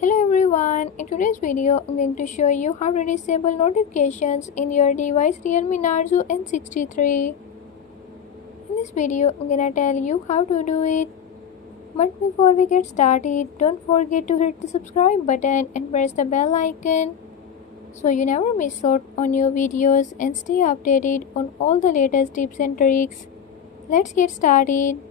Hello everyone, in today's video I'm going to show you how to disable notifications in your device Realme Narzo N63. In this video I'm gonna tell you how to do it. But before we get started, don't forget to hit the subscribe button and press the bell icon so you never miss out on new videos and stay updated on all the latest tips and tricks. Let's get started.